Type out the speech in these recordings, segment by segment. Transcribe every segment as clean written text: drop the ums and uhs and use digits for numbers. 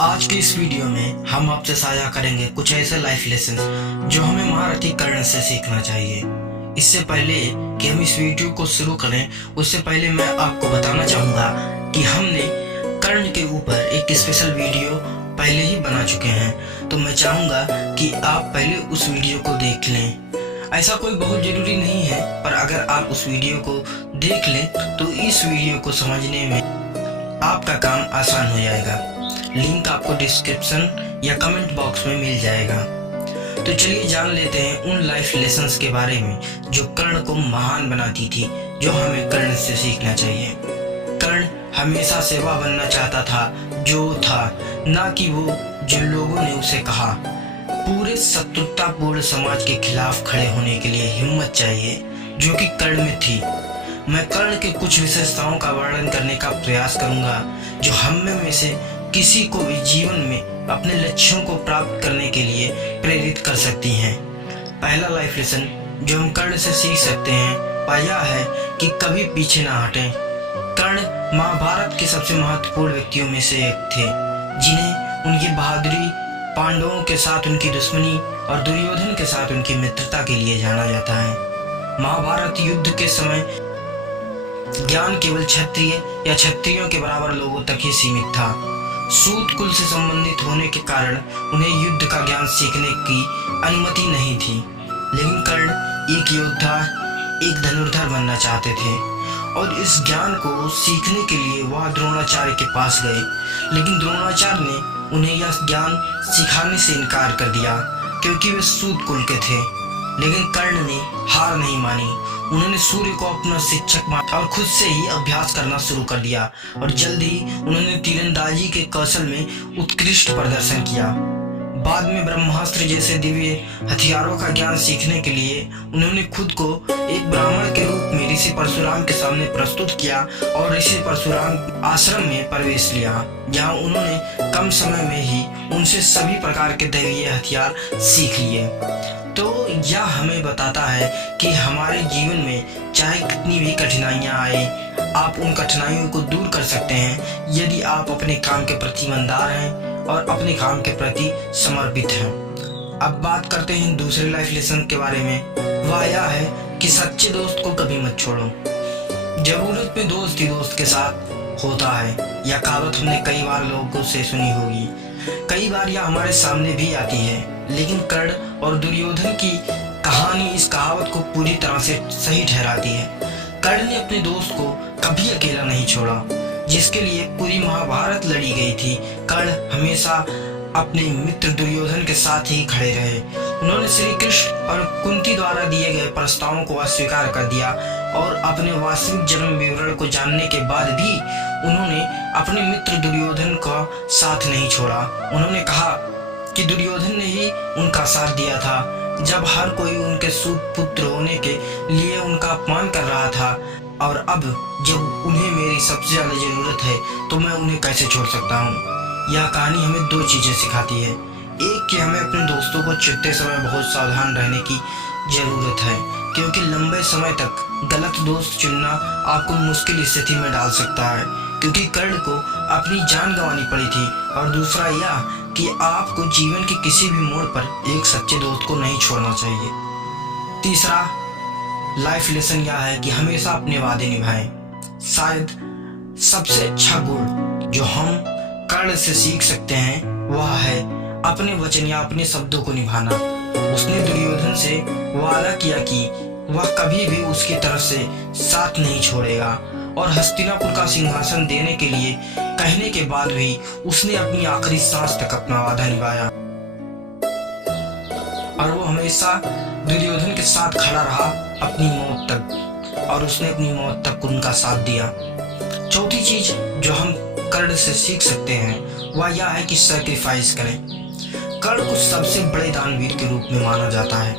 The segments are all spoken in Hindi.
आज के इस वीडियो में हम आपसे साझा करेंगे कुछ ऐसे लाइफ लेसन जो हमें महारथी कर्ण से सीखना चाहिए। इससे पहले कि हम इस वीडियो को शुरू करें, उससे पहले मैं आपको बताना चाहूँगा कि हमने कर्ण के ऊपर एक स्पेशल वीडियो पहले ही बना चुके हैं, तो मैं चाहूँगा कि आप पहले उस वीडियो को देख लें। ऐसा कोई बहुत ज़रूरी नहीं है, पर अगर आप उस वीडियो को देख लें तो इस वीडियो को समझने में आपका काम आसान हो जाएगा। लिंक आपको डिस्क्रिप्शन या कमेंट बॉक्स में मिल जाएगा। तो चलिए जान लेते हैं उन लाइफ लेसन्स के बारे में जो कर्ण को महान बनाती थी, जो हमें कर्ण से सीखना चाहिए। कर्ण हमेशा सेवा बनना चाहता था, जो था, ना कि वो जो लोगों ने उसे कहा। पूरे शत्रुतापूर्ण समाज के खिलाफ खड़े होने के लिए हिम्मत चाहिए, जो कि कर्ण में थी। मैं कर्ण के कुछ विशेषताओं का वर्णन करने का प्रयास करूंगा जो हम में से किसी को भी जीवन में अपने लक्ष्यों को प्राप्त करने के लिए प्रेरित कर सकती हैं। पहला लाइफ लेसन जो हम कर्ण से सीख सकते हैं वह यह है कि कभी पीछे ना हटें। कर्ण महाभारत के सबसे महत्वपूर्ण व्यक्तियों में से एक थे, जिन्हें उनकी बहादुरी, पांडवों के साथ उनकी दुश्मनी और दुर्योधन के साथ उनकी मित्रता के लिए जाना जाता है। महाभारत युद्ध के समय ज्ञान केवल क्षत्रिय या क्षत्रियों के बराबर लोगों तक ही सीमित था। सूत कुल से संबंधित होने के कारण उन्हें युद्ध का ज्ञान सीखने की अनुमति नहीं थी, लेकिन कर्ण एक योद्धा, एक धनुर्धर बनना चाहते थे और इस ज्ञान को सीखने के लिए वह द्रोणाचार्य के पास गए, लेकिन द्रोणाचार्य ने उन्हें यह ज्ञान सिखाने से इनकार कर दिया क्योंकि वे सूत कुल के थे। लेकिन कर्ण ने हार नहीं मानी। उन्होंने सूर्य को अपना शिक्षक माना और खुद से ही अभ्यास करना शुरू कर दिया और जल्द ही उन्होंने तीरंदाजी के कौशल में उत्कृष्ट प्रदर्शन किया। बाद में ब्रह्मास्त्र जैसे दिव्य हथियारों का ज्ञान सीखने के लिए उन्होंने खुद को एक ब्राह्मण के रूप में ऋषि परशुराम के सामने प्रस्तुत किया और ऋषि परशुराम आश्रम में प्रवेश लिया, जहाँ उन्होंने कम समय में ही उनसे सभी प्रकार के दैवीय हथियार सीख लिए। तो यह हमें बताता है कि हमारे जीवन में चाहे कितनी भी कठिनाइयां आए, आप उन कठिनाइयों को दूर कर सकते हैं यदि आप अपने काम के प्रति ईमानदार हैं और अपने काम के प्रति समर्पित हैं। अब बात करते हैं दूसरे लाइफ लेसन के बारे में। वह यह है कि सच्चे दोस्त को कभी मत छोड़ो। जरूरत में दोस्त ही दोस्त के साथ होता है। यह कहावत हमने कई बार लोगों से सुनी होगी, कई बार यह हमारे सामने भी आती है, लेकिन कर्ण और दुर्योधन की कहानी इस कहावत को पूरी तरह से सही ठहराती है। कर्ण ने अपने दोस्त को कभी अकेला नहीं छोड़ा, जिसके लिए पूरी महाभारत लड़ी गई थी। कर्ण हमेशा अपने मित्र दुर्योधन के साथ ही खड़े रहे। उन्होंने श्री कृष्ण और कुंती द्वारा दिए गए प्रस्तावों को अस्वीकार कर दिया और अपने वास्तविक जन्म विवरण को जानने के बाद भी उन्होंने अपने मित्र दुर्योधन का साथ नहीं छोड़ा। उन्होंने कहा कि दुर्योधन ने ही उनका साथ दिया था जब हर कोई उनके सुपुत्र होने के लिए उनका अपमान कर रहा था, और अब जब उन्हें मेरी सबसे ज्यादा जरूरत है तो मैं उन्हें कैसे छोड़ सकता हूँ। यह कहानी हमें दो चीजें सिखाती है। एक कि हमें अपने दोस्तों को चुनते समय बहुत सावधान रहने की जरूरत है, क्योंकि लंबे समय तक गलत दोस्त चुनना आपको मुश्किल स्थिति में डाल सकता है, क्योंकि कर्ण को अपनी जान गंवानी पड़ी थी। और दूसरा यह कि आपको जीवन के किसी भी मोड़ पर एक सच्चे दोस्त को नहीं छोड़ना चाहिए। तीसरा लाइफ लेसन यह है कि हमेशा अपने वादे निभाएं। शायद सबसे अच्छा गुण जो हम कर्ण से सीख सकते हैं वह है अपने वचन या अपने शब्दों को निभाना। उसने दुर्योधन से वादा किया कि वह कभी भी उसकी तरफ से साथ नहीं छोड़ेगा, और हस्तिनापुर का सिंहासन देने के लिए कहने के बाद भी उसने अपनी आखिरी सांस तक अपना वादा निभाया और वो हमेशा दुर्योधन के साथ खड़ा रहा अपनी मौत तक, और उसने अपनी मौत तक उनका साथ दिया। चौथी चीज जो हम कर्ण से सीख सकते हैं वह यह है कि सैक्रिफाइस करें। कर्ण को सबसे बड़े दानवीर के रूप में माना जाता है।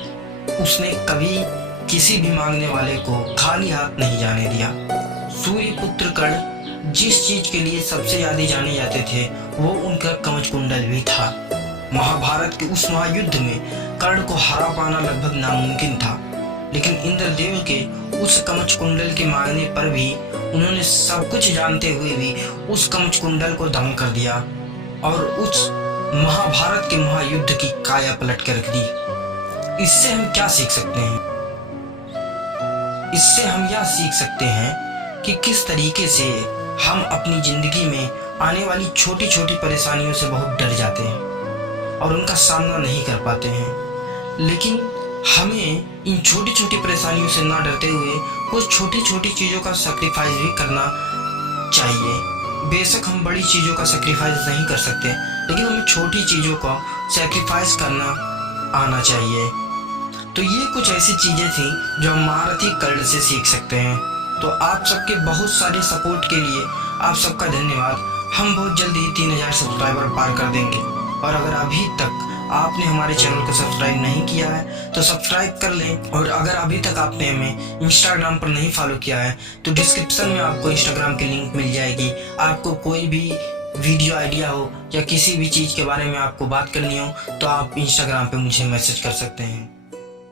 उसने कभी किसी भी मांगने वाले को खाली हाथ नहीं जाने दिया। सूर्य पुत्र कर्ण जिस चीज के लिए सबसे ज्यादा जाने जाते थे वो उनका कवच कुंडल भी था। महाभारत के उस महायुद्ध में कर्ण को हरा पाना लगभग नामुमकिन था, लेकिन इंद्रदेव के उस कवच कुंडल के मांगने पर भी उन्होंने सब कुछ जानते हुए भी उस कवच कुंडल को दम कर दिया और उस महाभारत के महायुद्ध की काया पलट कर रख दी। इससे हम क्या सीख सकते हैं? इससे हम यह सीख सकते हैं कि किस तरीके से हम अपनी जिंदगी में आने वाली छोटी छोटी परेशानियों से बहुत डर जाते हैं और उनका सामना नहीं कर पाते हैं। लेकिन हमें इन छोटी छोटी परेशानियों से ना डरते हुए कुछ छोटी छोटी चीज़ों का सैक्रिफाइस भी करना चाहिए। बेशक हम बड़ी चीज़ों का सैक्रिफाइस नहीं कर सकते, लेकिन हमें छोटी चीज़ों का सैक्रिफाइस करना आना चाहिए। तो ये कुछ ऐसी चीज़ें थी जो हम महारथी कर्ण से सीख सकते हैं। तो आप सबके बहुत सारे सपोर्ट के लिए आप सबका धन्यवाद। हम बहुत जल्दी ही 3000 सब्सक्राइबर पार कर देंगे। और अगर अभी तक आपने हमारे चैनल को सब्सक्राइब नहीं किया है तो सब्सक्राइब कर लें। और अगर अभी तक आपने हमें इंस्टाग्राम पर नहीं फॉलो किया है तो डिस्क्रिप्शन में आपको इंस्टाग्राम की लिंक मिल जाएगी। आपको कोई भी वीडियो आइडिया हो या किसी भी चीज़ के बारे में आपको बात करनी हो तो आप इंस्टाग्राम पे मुझे मैसेज कर सकते हैं।